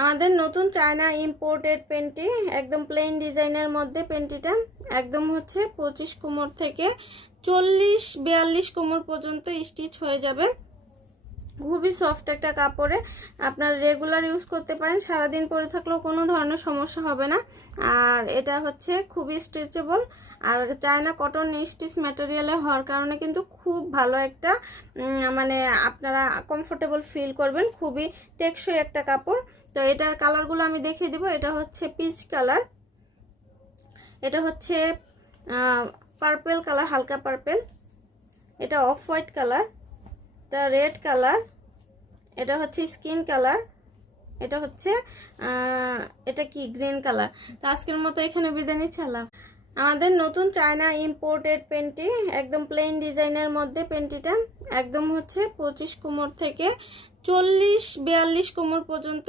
আমাদের নতুন China imported panty, একদম প্লেন ডিজাইনের মধ্যে পেন্টিটা একদম হচ্ছে 25 কোমর থেকে 40-42 কোমর পর্যন্ত স্টিচ হয়ে যাবে। খুবই সফট একটা কাপড়ে আপনার রেগুলার ইউজ করতে পারেন, সারাদিন পরে থাকলেও কোনো ধরনের সমস্যা হবে না। আর এটা হচ্ছে খুবই স্ট্রেচেবল, আর চায়না কটন স্টিচ ম্যাটেরিয়ালে হওয়ার কারণে কিন্তু খুব ভালো একটা মানে আপনারা কমফোর্টেবল ফিল করবেন। খুবই টেকসই একটা কাপড়। তো এটার কালারগুলো আমি দেখিয়ে দিব। এটা হচ্ছে পিচ কালার, এটা হচ্ছে পার্পেল কালার, হালকা পার্পেল, এটা অফ হোয়াইট কালার, এটা রেড কালার, এটা হচ্ছে স্কিন কালার, এটা হচ্ছে এটা কি গ্রিন কালার। তো আজকের মতো এখানে বিদায় নিচ্ছি। আমাদের নতুন চায়না ইম্পোর্টেড পেন্টি, একদম প্লেন ডিজাইনের মধ্যে পেন্টিটা একদম হচ্ছে 25 কোমর থেকে 40-42 কোমর পর্যন্ত